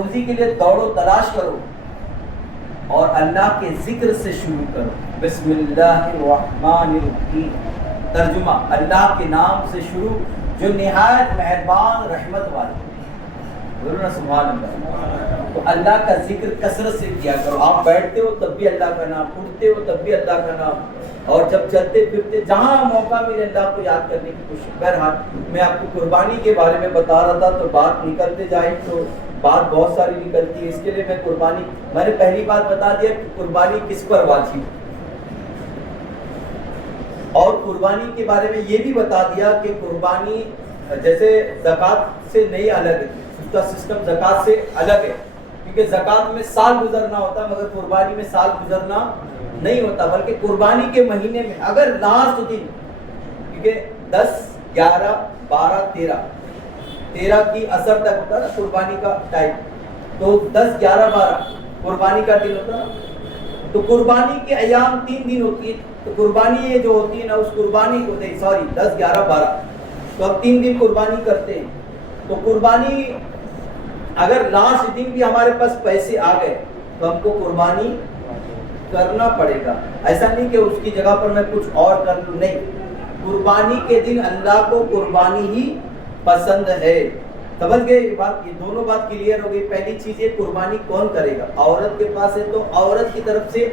روزی کے لیے دوڑو تلاش کرو اور اللہ کے ذکر سے شروع کرو. بسم اللہ الرحمن الرحیم. ترجمہ: اللہ کے نام سے شروع جو نہایت مہربان رحمت والا. بولو نا سبحان اللہ. تو اللہ کا ذکر کثرت سے کیا کرو. آپ بیٹھتے ہو تب بھی اللہ کا نام, اٹھتے ہو تب بھی اللہ کا نام, اور جب چلتے پھرتے جہاں موقع ملے اللہ کو یاد کرنے کی کوشش. بہرحال میں آپ کو قربانی کے بارے میں بتا رہا تھا تو بات نکلتے جائے تو بات بہت ساری نکلتی ہے. اس کے لیے میں قربانی, میں نے پہلی بات بتا دیا کہ قربانی کس پر واجب, اور قربانی کے بارے میں یہ بھی بتا دیا کہ قربانی جیسے زکوٰۃ سے نہیں الگ ہے, اس کا سسٹم زکوٰۃ سے الگ ہے, کیونکہ زکوٰۃ میں سال گزرنا ہوتا ہے مگر قربانی میں سال گزرنا نہیں ہوتا, بلکہ قربانی کے مہینے میں اگر لاسٹ دن, کیونکہ 10, 11, 12, 13 کی اثر تک ہوتا ہے نا قربانی کا ٹائم, تو 10, 11, 12 قربانی کا دن ہوتا ہے. تو قربانی کے ایام 3 دن ہوتی ہے, تو قربانی یہ جو ہوتی ہے نا اس قربانی کو 10, 11, 12 تو اب 3 دن قربانی کرتے ہیں. تو قربانی اگر لاسٹ دن بھی ہمارے پاس پیسے آ گئے تو ہم کو قربانی کرنا پڑے گا. ایسا نہیں کہ اس کی جگہ پر میں کچھ اور کر لوں, نہیں. قربانی کے دن اللہ کو قربانی ہی پسند ہے. سمجھ گئے یہ بات؟ یہ دونوں بات کلیئر ہو گئی. پہلی چیز یہ قربانی کون کرے گا, عورت کے پاس ہے تو عورت کی طرف سے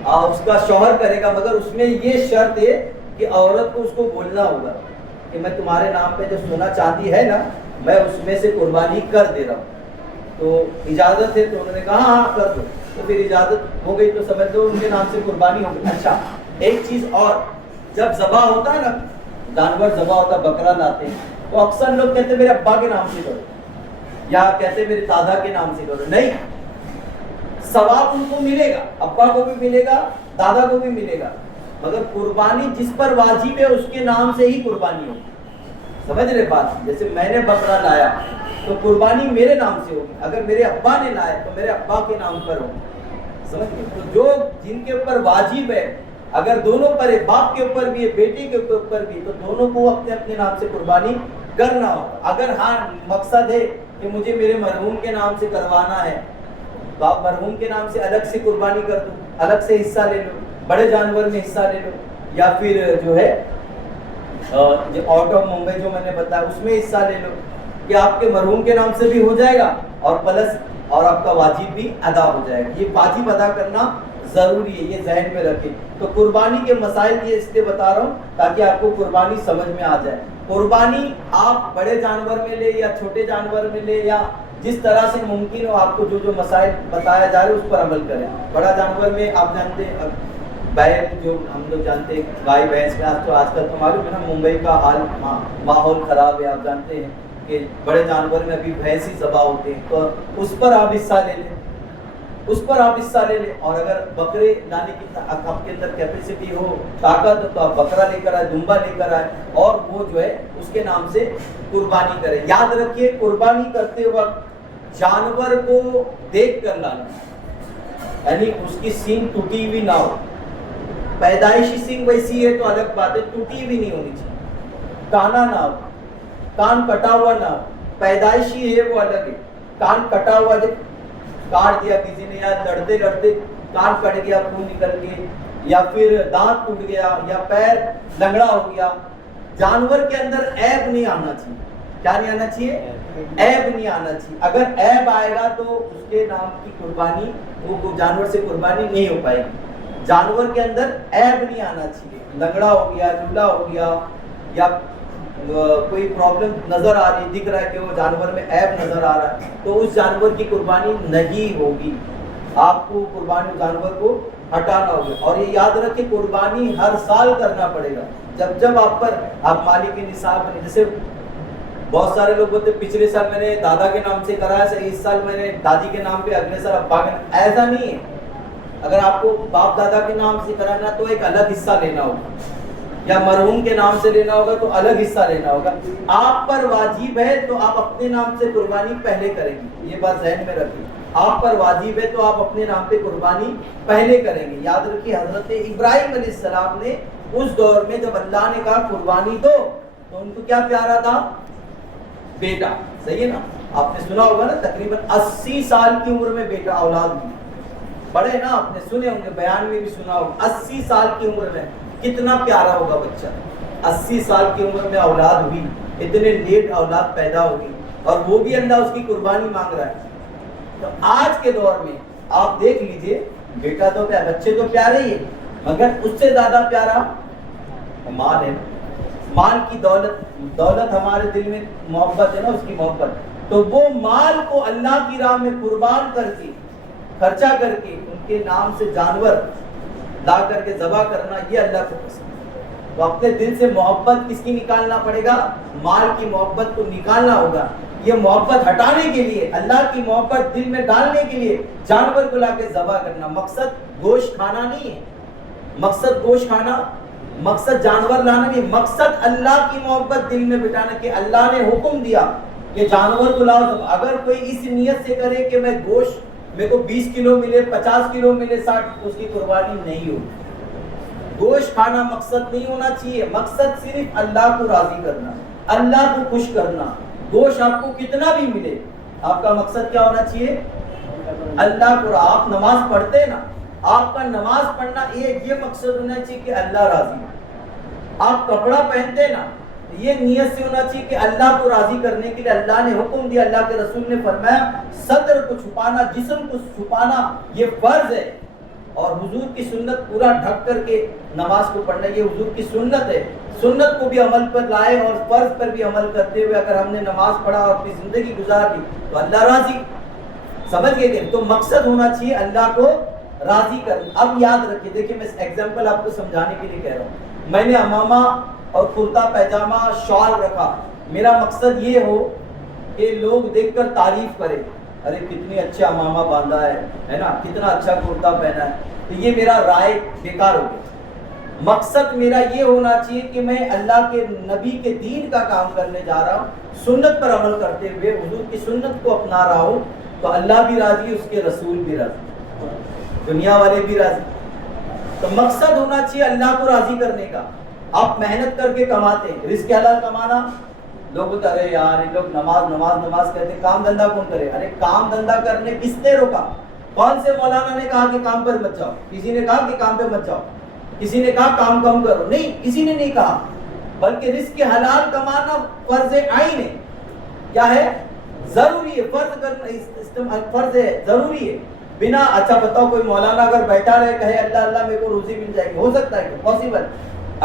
اس کا شوہر کرے گا, مگر اس میں یہ شرط ہے کہ عورت کو اس کو بولنا ہوگا کہ میں تمہارے نام پہ جو سونا چاندی ہے نا میں اس میں سے قربانی کر دے رہا ہوں. تو اجازت ہے تو انہوں نے کہا ہاں کر دو, تو پھر اجازت ہو گئی تو سمجھ دو ان کے نام سے قربانی ہو گئی. اچھا ایک چیز اور, جب ذبح ہوتا ہے نا, جانور ذبح ہوتا ہے, بکرا لاتے ہیں, تو اکثر لوگ کہتے ہیں میرے ابا کے نام سے کرو, یا کہتے ہیں میرے دادا کے نام سے کرو. نہیں, ثواب ان کو ملے گا, ابا کو بھی ملے گا, دادا کو بھی ملے گا, مگر قربانی جس پر واجب ہے اس کے نام سے ہی قربانی ہوگی. سمجھ رہے بات؟ جیسے میں نے بکرا لایا تو قربانی میرے نام سے ہوگی, اگر میرے ابا نے لایا تو میرے ابا کے نام پر ہوگی. سمجھ گئے؟ تو جو جن کے اوپر واجب ہے, اگر دونوں پر ہے, باپ کے اوپر بھی ہے بیٹے کے اوپر بھی, تو دونوں کو اپنے اپنے نام سے قربانی کرنا ہوگا. اگر ہاں مقصد ہے کہ مجھے میرے مرحوم کے نام سے کروانا ہے تو آپ مرحوم کے نام سے الگ سے قربانی کر دو, الگ سے حصہ لے لو, بڑے جانور میں حصہ لے لو, یا پھر جو ہے آؤٹ آف ممبئی جو میں نے بتایا اس میں حصہ لے لو, کہ آپ کے مرحوم کے نام سے بھی ہو جائے گا اور پلس اور آپ کا واجب بھی ادا ہو جائے گا. یہ واجب ادا کرنا ضروری ہے, یہ ذہن میں رکھیں. تو قربانی کے مسائل یہ اس لیے بتا رہا ہوں تاکہ آپ کو قربانی سمجھ میں آ جائے. قربانی آپ بڑے جانور میں لے یا چھوٹے جانور میں لے, یا جس طرح سے ممکن ہو آپ کو جو مسائل بتایا جا رہے اس پر عمل کریں. بڑا جانور میں آپ جانتے ہیں بیل, جو ہم لوگ جانتے ہیں گائے بھینس میں, آج کل تو معلوم ہے نا ممبئی کا حال ماحول خراب ہے, آپ جانتے ہیں کہ بڑے جانور میں ابھی بھینس ہی ذبح ہوتے ہیں, تو اس پر آپ حصہ لے لیں, اس پر آپ حصہ لے لیں. اور اگر بکرے لانے کی آپ کے اندر کیپیسٹی ہو, طاقت ہو, تو آپ بکرا لے کر آئے, دمبا لے کر آئے, اور وہ جو ہے اس کے نام سے قربانی کرے. یاد رکھیے قربانی کرتے وقت جانور کو دیکھ کر لانا, یعنی اس کی سینگ ٹوٹی ہوئی نہ ہو. پیدائشی سینگ ویسی ہے تو الگ بات ہے, ٹوٹی ہوئی نہیں ہونی چاہیے. کانا نہ ہو, کان کٹا ہوا نہ ہو. پیدائشی ہے وہ الگ ہے, کان کٹا ہوا جب کاٹ دیا کسی نے, یا لڑتے لڑتے کان کٹ گیا خون نکل کے, یا پھر دانت ٹوٹ گیا, یا پیر لنگڑا ہو گیا, جانور کے اندر عیب نہیں آنا چاہیے. کیا نہیں آنا چاہیے؟ عیب نہیں آنا چاہیے. اگر عیب آئے گا تو اس کے نام کی قربانی, وہ جانور سے قربانی نہیں ہو پائے گی. جانور کے اندر عیب نہیں آنا چاہیے. لنگڑا ہو گیا, لولا ہو گیا, یا کوئی پرابلم نظر آ رہی, دکھ رہا ہے کہ وہ جانور میں عیب نظر آ رہا ہے, تو اس جانور کی قربانی نہیں ہوگی. آپ کو قربانی جانور کو ہٹانا ہوگا. اور یہ یاد رکھیں قربانی ہر سال کرنا پڑے گا. جب آپ پر آپ مالک نصاب بنے, جیسے بہت سارے لوگ بولتے پچھلے سال میں نے دادا کے نام سے کرایا, اس سال میں نے دادی کے نام پہ, اگلے سال ابا کے نام. ایسا نہیں ہے. اگر آپ کو باپ دادا کے نام سے کرانا تو ایک الگ حصہ لینا ہوگا, یا مرحوم کے نام سے لینا ہوگا تو الگ حصہ لینا ہوگا. آپ پر واجب ہے تو آپ اپنے نام سے قربانی پہلے کریں گے, یہ بات ذہن میں رکھیں. آپ پر واجب ہے تو آپ اپنے نام پہ قربانی پہلے کریں گے. یاد رکھیے حضرت ابراہیم علیہ السلام نے اس دور میں جب اللہ نے کہا قربانی دو, تو ان کو کیا پیارا تھا؟ بیٹا. صحیح ہے نا, آپ نے سنا ہوگا نا تقریباً 80 سال کی عمر میں بیٹا اولاد ہوئی. پڑھے نا, آپ نے سنے ہوں گے, بیان میں بھی سنا ہوگا. 80 سال کی عمر میں کتنا پیارا ہوگا بچہ. 80 سال کی عمر میں اولاد ہوئی, اتنے لیٹ اولاد پیدا ہوگی, اور وہ بھی اللہ اس کی قربانی مانگ رہا ہے. تو آج کے دور میں آپ دیکھ لیجئے, بیٹا تو پیارا, بچے تو پیارے ہی ہیں, مگر اس سے زیادہ پیارا مال ہے. مال کی دولت ہمارے دل میں محبت ہے نا, اس کی محبت. تو وہ مال کو اللہ کی راہ میں قربان کر کے, خرچہ کر کے, ان کے نام سے جانور لا کر کے ذبح کرنا, یہ اللہ کو پسند ہے. تو اپنے دل سے محبت کس کی نکالنا پڑے گا؟ مال کی محبت کو نکالنا ہوگا. یہ محبت ہٹانے کے لیے, اللہ کی محبت دل میں ڈالنے کے لیے جانور کو لا کے ذبح کرنا. مقصد گوشت کھانا نہیں ہے, مقصد گوشت کھانا, مقصد جانور لانا نہیں, مقصد اللہ کی محبت دل میں بٹھانا کہ اللہ نے حکم دیا کہ جانور کو لاؤ. اگر کوئی اس نیت سے کرے کہ میں گوشت میرے کو 20 کلو ملے, 50 کلو ملے, 60, اس کی قربانی نہیں ہوگی. گوشت کھانا مقصد نہیں ہونا چاہیے. مقصد صرف اللہ کو راضی کرنا, اللہ کو خوش کرنا. گوشت آپ کو کتنا بھی ملے, آپ کا مقصد کیا ہونا چاہیے؟ اللہ کو. آپ نماز پڑھتے نا, آپ کا نماز پڑھنا یہ مقصد ہونا چاہیے کہ اللہ راضی. آپ کپڑا پہنتے نا, یہ نیت سے ہونا چاہیے کہ اللہ کو راضی کرنے کے لیے اللہ نے حکم دیا. اللہ کے رسول نے فرمایا صدر کو چھپانا, جسم کو چھپانا یہ فرض ہے, اور حضور کی سنت پورا ڈھک کر کے نماز کو پڑھنا یہ حضور کی سنت ہے. سنت کو بھی عمل پر لائے اور فرض پر بھی عمل کرتے ہوئے اگر ہم نے نماز پڑھا اور اپنی زندگی گزار دی تو اللہ راضی. سمجھ گئے کہ تو مقصد ہونا چاہیے اللہ کو راضی کرنا. اب یاد رکھیے, دیکھیے میں ایگزامپل آپ کو سمجھانے کے لیے کہہ رہا ہوں. میں نے امامہ اور کرتا پیجامہ شال رکھا, میرا مقصد یہ ہو کہ لوگ دیکھ کر تعریف کرے, ارے کتنی اچھا امامہ باندھا ہے نا, کتنا اچھا کرتا پہنا ہے, تو یہ میرا رائے بیکار ہو گیا. مقصد میرا یہ ہونا چاہیے کہ میں اللہ کے نبی کے دین کا کام کرنے جا رہا ہوں, سنت پر عمل کرتے ہوئے حضور کی سنت کو اپنا رہا ہوں, تو اللہ بھی راضی, اس کے رسول بھی راضی, دنیا والے بھی راضی. تو مقصد ہونا چاہیے اللہ کو راضی کرنے کا. آپ محنت کر کے کماتے ہیں, رزق حلال کمانا, لوگ بولتے ارے یار یہ لوگ نماز نماز نماز کہتے ہیں, کام دھندا کون کرے؟ ارے کام دھندا کرنے کس نے روکا؟ کون سے مولانا نے کہا کہ کام پر مت جاؤ؟ کسی نے کہا کہ کام پہ مت جاؤ؟ کسی نے کہا کام کم کرو؟ نہیں, کسی نے نہیں کہا, بلکہ رزق حلال کمانا فرض عین ہے. کیا ہے؟ ضروری ہے. فرض کرنا فرض ہے, ضروری ہے. بنا اچھا بتاؤ, کوئی مولانا اگر بیٹھا رہے کہے اللہ اللہ میرے کو روزی مل جائے گی, ہو سکتا ہے کہ پاسبل؟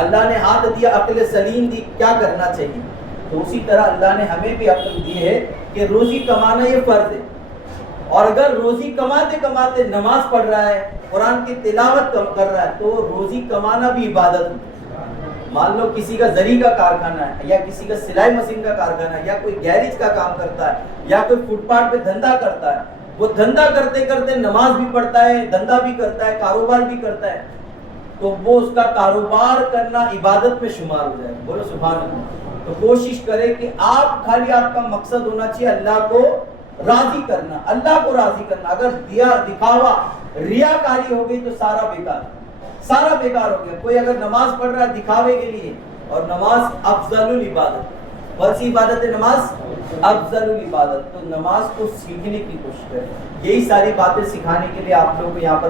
اللہ نے ہاتھ دیا, عقل سلیم دی, کیا کرنا چاہیے؟ تو اسی طرح اللہ نے ہمیں بھی عقل دی ہے کہ روزی کمانا یہ فرض ہے. اور اگر روزی کماتے کماتے نماز پڑھ رہا ہے, قرآن کی تلاوت کر رہا ہے, تو روزی کمانا بھی عبادت ہے. مان لو کسی کا زری کا کارخانہ ہے, یا کسی کا سلائی مشین کا کارخانہ ہے, یا کوئی گیریج کا کام کرتا ہے, یا کوئی فٹ پاتھ پہ دھندا کرتا ہے, وہ دھندا کرتے کرتے نماز بھی پڑھتا ہے, دھندا بھی کرتا ہے, کاروبار بھی کرتا ہے, تو وہ اس کا کاروبار کرنا عبادت میں شمار ہو جائے. بولو سبحان اللہ. تو کوشش کرے کہ آپ خالی, آپ کا مقصد ہونا چاہیے اللہ کو راضی کرنا, اللہ کو راضی کرنا. اگر دکھاوا ریاکاری ہو گئی تو سارا بیکار, سارا بیکار ہو گیا. کوئی اگر نماز پڑھ رہا ہے دکھاوے کے لیے, اور نماز افضل العبادت, کون سی عبادت ہے نماز؟ افضل العبادت. تو نماز کو سیکھنے کی کوشش کریں. یہی ساری باتیں سکھانے کے لیے آپ لوگ کو یہاں پر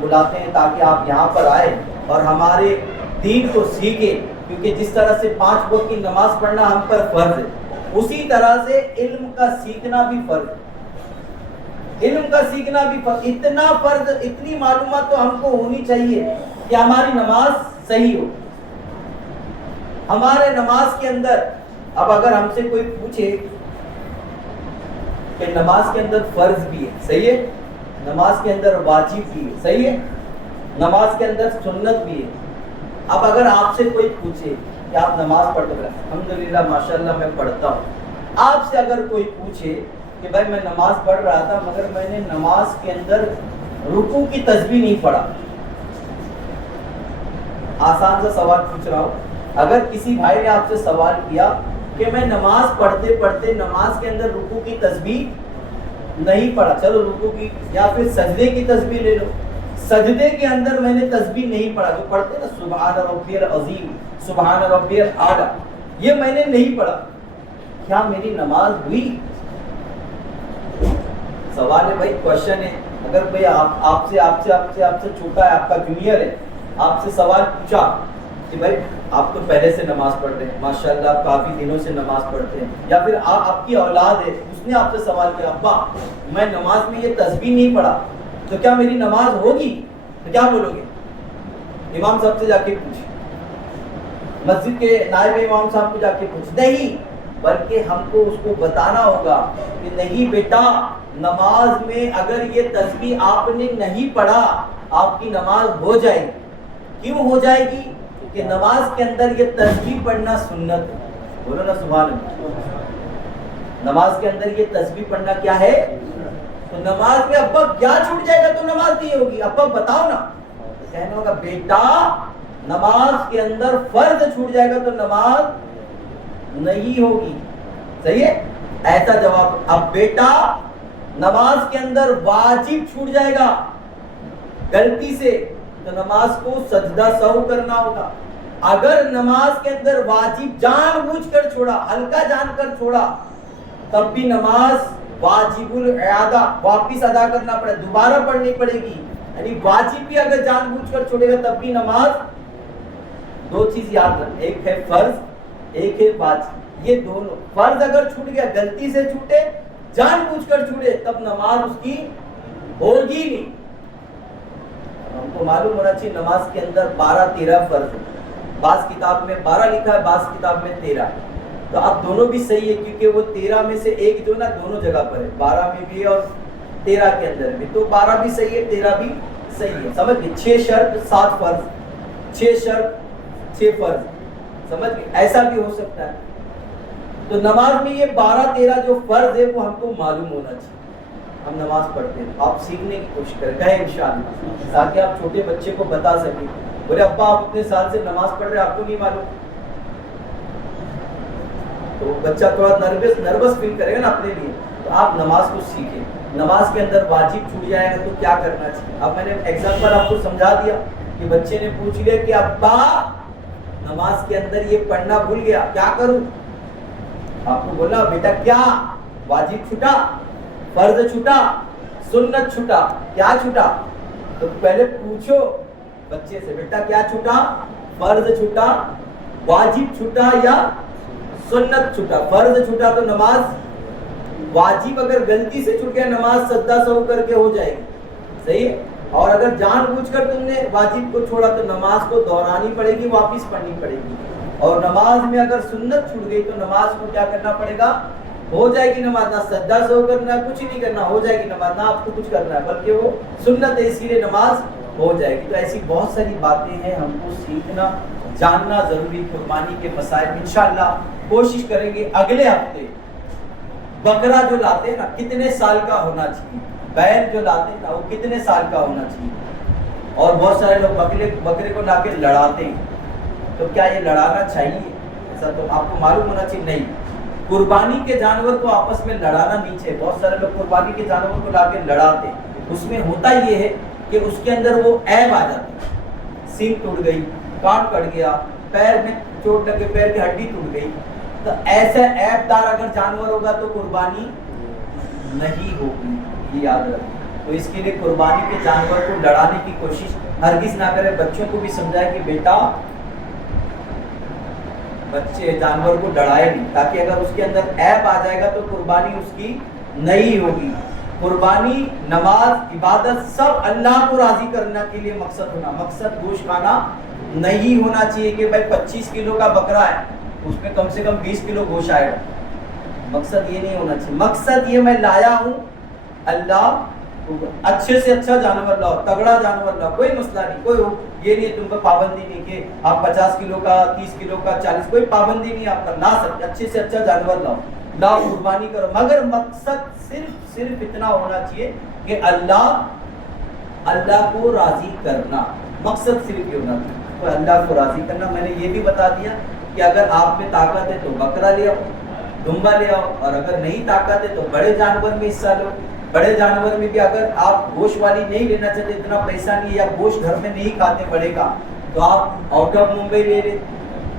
بلاتے ہیں, تاکہ آپ یہاں پر آئے اور ہمارے دین کو سیکھیں. کیونکہ جس طرح سے 5 وقت کی نماز پڑھنا ہم پر فرض ہے, اسی طرح سے علم کا سیکھنا بھی فرض ہے. علم کا سیکھنا بھی فرض, اتنا فرض, اتنی معلومات تو ہم کو ہونی چاہیے کہ ہماری نماز صحیح ہو. ہمارے نماز کے اندر, اب اگر ہم سے کوئی پوچھے کہ نماز کے اندر فرض بھی ہے, صحیح ہے, نماز کے اندر واجب بھی ہے, صحیح ہے, نماز کے اندر سنت بھی ہے. اب اگر آپ سے کوئی پوچھے کہ آپ نماز پڑھتے ہیں, الحمدللہ ماشاءاللہ میں پڑھتا ہوں. آپ سے اگر کوئی پوچھے کہ بھائی میں نماز پڑھ رہا تھا مگر میں نے نماز کے اندر رکوع کی تسبیح نہیں پڑھا, آسان سا سوال پوچھ رہا ہوں. اگر کسی بھائی نے آپ سے سوال کیا کہ میں نماز پڑھتے پڑھتے نماز کے اندر رکوع کی تسبیح نہیں پڑھا, چلو رکوع کی یا پھر سجدے کی تسبیح لے لو, سجدے کے اندر میں نے تسبیح نہیں پڑھا, جو پڑھتے نا سبحان ربی العظیم, سبحان ربی الاعلی, یہ میں نے نہیں پڑھا, کیا میری نماز ہوئی؟ سوال ہے بھائی، کوشچن ہے، اگر بھائی آپ سے چھوٹا ہے، آپ کا جونیئر ہے، آپ سے سوال پوچھا کہ بھائی آپ تو پہلے سے نماز پڑھتے ہیں، ماشاءاللہ آپ کافی دنوں سے نماز پڑھتے ہیں، یا پھر آپ کی اولاد ہے، اس نے آپ سے سوال کیا ابا میں نماز میں یہ تسبیح نہیں پڑھا تو کیا میری نماز ہوگی؟ تو کیا بولو گے؟ امام صاحب سے جا کے پوچھ، مسجد کے نائب امام صاحب کو جا کے پوچھ، نہیں، بلکہ ہم کو اس کو بتانا ہوگا کہ نہیں بیٹا، نماز میں اگر یہ تسبیح آپ نے نہیں پڑھا آپ کی نماز ہو جائے گی۔ کیوں ہو جائے گی؟ کہ نماز کے اندر یہ تسبیح پڑھنا سنت ہے، بولو نا سبحان اللہ، نماز کے اندر یہ تسبیح پڑھنا کیا ہے؟ تو نماز میں ابا کیا چھوٹ جائے گا تو نماز نہیں ہوگی، ابا بتاؤ نا، تو کہنا ہوگا بیٹا نماز کے اندر فرض چھوٹ جائے گا تو نماز نہیں ہوگی، صحیح ہے؟ ایسا جواب۔ اب بیٹا نماز کے اندر واجب چھوٹ جائے گا غلطی سے تو نماز کو سجدہ سہو کرنا ہوگا۔ اگر نماز کے اندر واجب جان بوجھ کر چھوڑا، ہلکا جان کر چھوڑا، تب بھی نماز واجب الاعادہ واپس ادا کرنا پڑے، دوبارہ پڑھنی پڑے گی۔ یعنی واجب بھی اگر جان بوجھ کر چھوڑے گا تب بھی نماز، دو چیز یاد رکھ، ایک ہے فرض، ایک ہے واجب، یہ دونوں۔ فرض اگر چھوٹ گیا، غلطی سے چھوٹے، جان بوجھ کر چھوٹے، تب نماز اس کی ہوگی نہیں۔ ہم کو معلوم ہونا چاہیے نماز کے اندر 12-13 فرض ہے، بعض کتاب میں 12 لکھا ہے، بعض کتاب میں 13، تو اب دونوں بھی صحیح ہے کیونکہ وہ 13 میں سے ایک جو نا دونوں جگہ پر ہے، 12 میں بھی اور 13 کے اندر بھی، تو 12 بھی صحیح ہے، 13 بھی صحیح ہے، سمجھ گئے؟ 6 شرط 7 فرض، 6 شرط 6 فرض، سمجھ گئے؟ ایسا بھی ہو سکتا ہے۔ تو نماز میں یہ 12-13 جو فرض ہے وہ ہم کو معلوم ہونا چاہیے، ہم نماز پڑھتے ہیں، آپ سیکھنے کی کوشش کریں گے انشاءاللہ، تاکہ آپ چھوٹے بچے کو بتا سکیں۔ بولے ابا آپ اتنے سال سے نماز پڑھ رہے ہیں، آپ کو نہیں معلوم؟ تو بچہ تھوڑا نروس فیل کرے گا نا اپنے لیے، تو آپ نماز کو سیکھیں۔ نماز کے اندر واجب چھوٹ جائے گا تو کیا کرنا چاہیے؟ اب میں نے ایگزامپل آپ کو سمجھا دیا کہ بچے نے پوچھ لیا کہ ابا نماز کے اندر یہ پڑھنا بھول گیا، کیا کروں؟ آپ کو بولنا بیٹا کیا واجب چھوٹا، فرض چھوٹا، سنت چھوٹا، کیا چھوٹا؟ تو پہلے پوچھو بچے سے، بیٹا کیا چھوٹا؟ فرض چھوٹا، واجب چھوٹا یا سنت چھوٹا؟ فرض چھوٹا تو نماز، واجب اگر غلطی سے چھوٹ گیا نماز سجدہ سہو کر کے ہو جائے گی، صحیح ہے؟ اور اگر جان بوجھ کر تم نے واجب کو چھوڑا تو نماز کو دہرانی پڑے گی، واپس پڑھنی پڑے گی۔ اور نماز میں اگر سنت چھوٹ گئی تو نماز کو کیا کرنا پڑے گا؟ ہو جائے گی نماز، نہ سجدہ سہو کرنا ہے، کچھ نہیں کرنا، ہو جائے گی نماز، نہ آپ کو کچھ کرنا ہے، بلکہ وہ سنت ہے اسی لیے نماز ہو جائے گی۔ تو ایسی بہت ساری باتیں ہیں، ہم کو سیکھنا جاننا ضروری۔ قربانی کے مسائل انشاءاللہ کوشش کریں گے اگلے ہفتے۔ بکرا جو لاتے ہیں نا کتنے سال کا ہونا چاہیے، بیل جو لاتے ہیں نا وہ کتنے سال کا ہونا چاہیے، اور بہت سارے لوگ بکرے کو لا کے لڑاتے ہیں، تو کیا یہ لڑانا چاہیے؟ ایسا تو آپ کو معلوم ہونا چاہیے نہیں۔ قربانی کے جانور کو آپس میں لڑانا نہیں چاہیے، بہت سارے لوگ قربانی کے جانور کو لا کے لڑاتے ہیں، اس میں ہوتا یہ ہے کہ اس کے اندر وہ عیب آ جاتی ہے، سینگ ٹوٹ گئی، کانٹ کٹ گیا، پیر میں چوٹ لگ کے پیر کی ہڈی ٹوٹ گئی، تو ایسا عیب دار اگر جانور ہوگا تو قربانی نہیں ہوگی، یہ یاد رکھیں۔ تو اس کے لیے قربانی کے جانور کو لڑانے کی کوشش ہرگز نہ کرے۔ بچوں کو بھی سمجھائے کہ بیٹا بچے جانور کو لڑائے نہیں، تاکہ اگر اس کے اندر عیب آ جائے گا تو قربانی اس کی نہیں ہوگی۔ قربانی، نماز، عبادت سب اللہ کو راضی کرنے کے لیے مقصد ہونا، مقصد گوشت کھانا نہیں ہونا چاہیے کہ بھائی 25 کلو کا بکرا ہے اس میں کم سے کم 20 کلو گوشت آئے گا، مقصد یہ نہیں ہونا چاہیے۔ مقصد یہ میں لایا ہوں اللہ اچھے سے اچھا جانور لاؤ، تگڑا جانور لاؤ، کوئی مسئلہ نہیں، کوئی یہ نہیں تم کو پابندی نہیں کہ آپ 50 کلو کا، 30 کلو کا، 40، کوئی پابندی نہیں، آپ لا سکتے، اچھے سے اچھا جانور لاؤ قربانی کرو، مگر مقصد صرف اتنا ہونا چاہیے کہ اللہ کو راضی کرنا، مقصد صرف یہ ہونا چاہیے، تو اللہ کو راضی کرنا۔ میں نے یہ بھی بتا دیا کہ اگر آپ میں طاقت ہے تو بکرا لے آؤ، دمبا لے آؤ، اور اگر نہیں طاقت ہے تو بڑے جانور میں حصہ لو۔ بڑے جانور میں بھی اگر آپ گوشت والی نہیں لینا چاہتے، اتنا پیسہ نہیں ہے، یا گوشت گھر میں نہیں کھاتے بڑے کا، تو آپ آؤٹ آف ممبئی لے لیں،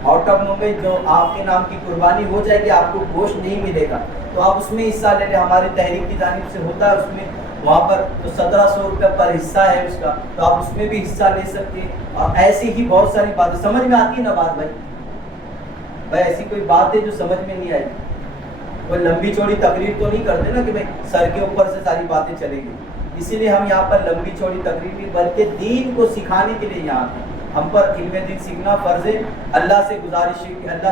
آؤٹ آف ممبئی جو آپ کے نام کی قربانی ہو جائے گی، آپ کو گوشت نہیں ملے گا، تو آپ اس میں حصہ لے لیں، ہماری تحریک کی جانب سے ہوتا ہے اس میں، وہاں پر تو 1700 روپے پر حصہ ہے اس کا، تو آپ اس میں بھی حصہ لے سکتے ہیں۔ اور ایسی ہی بہت ساری باتیں سمجھ میں آتی ہے نا بات بھائی ایسی کوئی بات ہے جو سمجھ میں نہیں آئی؟ کوئی لمبی چوڑی تقریر تو نہیں کرتے نا کہ بھائی سر کے اوپر سے ساری باتیں چلیں گی، اسی لیے ہم یہاں پر لمبی چوڑی تقریر نہیں بلکہ دین کو سکھانے کے لیے یہاں ہیں۔ ہم پر علم دین سیکھنا فرض ہے۔ اللہ سے گزارش ہے کہ اللہ